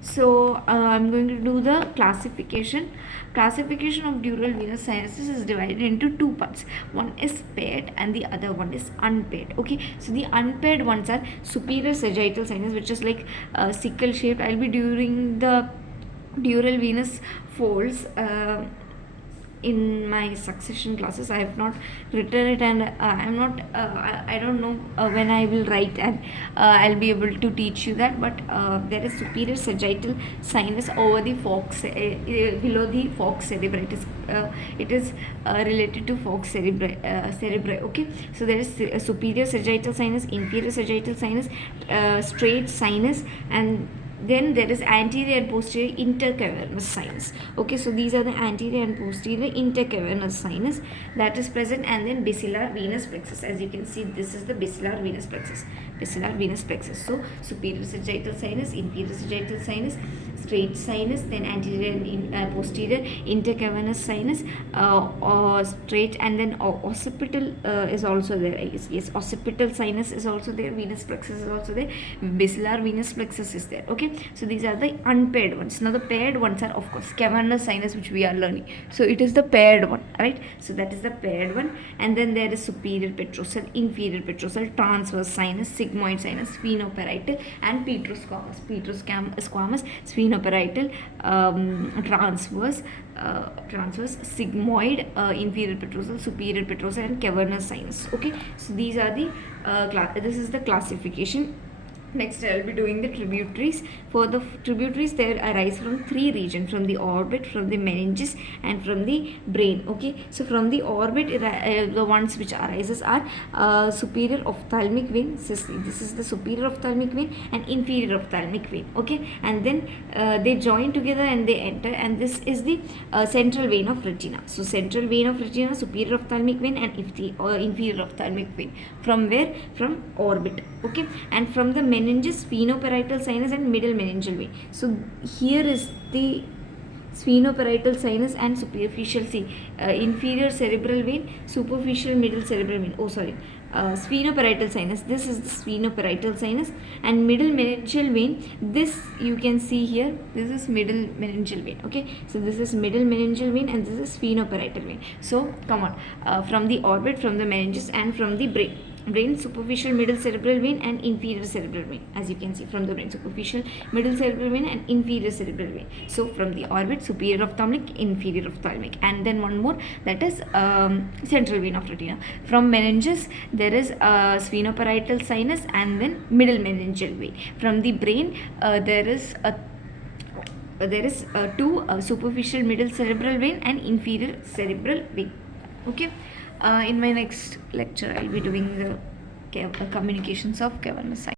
So I'm going to do the classification. Classification of dural venous sinuses is divided into two parts. One is paired and the other one is unpaired. Okay, so the unpaired ones are superior sagittal sinus, which is like sickle shaped. I'll be doing the dural venous folds in my succession classes. I have not written it, and I'm not I don't know when I will write, and I'll be able to teach you that. But there is superior sagittal sinus over the fox below the fox cerebri. It is related to fox cerebri. Okay, so there is superior sagittal sinus, inferior sagittal sinus, straight sinus, and then there is anterior and posterior intercavernous sinus. Okay, so these are the anterior and posterior intercavernous sinus that is present, and then basilar venous plexus. As you can see, this is the basilar venous plexus. Basilar venous plexus. So superior sagittal sinus, inferior sagittal sinus, straight sinus, then anterior and posterior intercavernous sinus, or straight, and then occipital is also there. I guess yes, occipital sinus is also there. Venous plexus is also there. Basilar venous plexus is there. Okay, so these are the unpaired ones. Now the paired ones are, of course, cavernous sinus, which we are learning. So it is the paired one, right? So that is the paired one. And then there is superior petrosal, inferior petrosal, transverse sinus, sigmoid sinus, sphenoparietal, and petrosquamous. Petrosquamous, sphenoparietal, transverse, sigmoid, inferior petrosal, superior petrosal, and cavernous sinus. Okay, so these are the this is the classification. Next, I will be doing the tributaries. For the tributaries, they arise from three regions: from the orbit, from the meninges, and from the brain. Okay, so from the orbit, the ones which arises are superior ophthalmic vein. This is the superior ophthalmic vein and inferior ophthalmic vein. Okay, and then they join together and they enter, and this is the central vein of retina. So central vein of retina, superior ophthalmic vein, and inferior ophthalmic vein. From where? From orbit. Okay, and from the meninges, sphenoparietal sinus, and middle meningeal vein. So here is the sphenoparietal sinus and superficial inferior cerebral vein, superficial middle cerebral vein. Sphenoparietal sinus. This is the sphenoparietal sinus, and middle meningeal vein. This you can see here. This is middle meningeal vein. Okay, so this is middle meningeal vein, and this is sphenoparietal vein. So come on, from the orbit, from the meninges, and from the brain, superficial middle cerebral vein and inferior cerebral vein. As you can see, from the brain, superficial middle cerebral vein and inferior cerebral vein. So from the orbit, superior ophthalmic, inferior ophthalmic, and then one more, that is central vein of retina. From meninges, there is sphenoparietal sinus, and then middle meningeal vein. From the brain, there is two superficial middle cerebral vein and inferior cerebral vein. Okay, in my next lecture, I'll be doing the communications of cavernous sinus.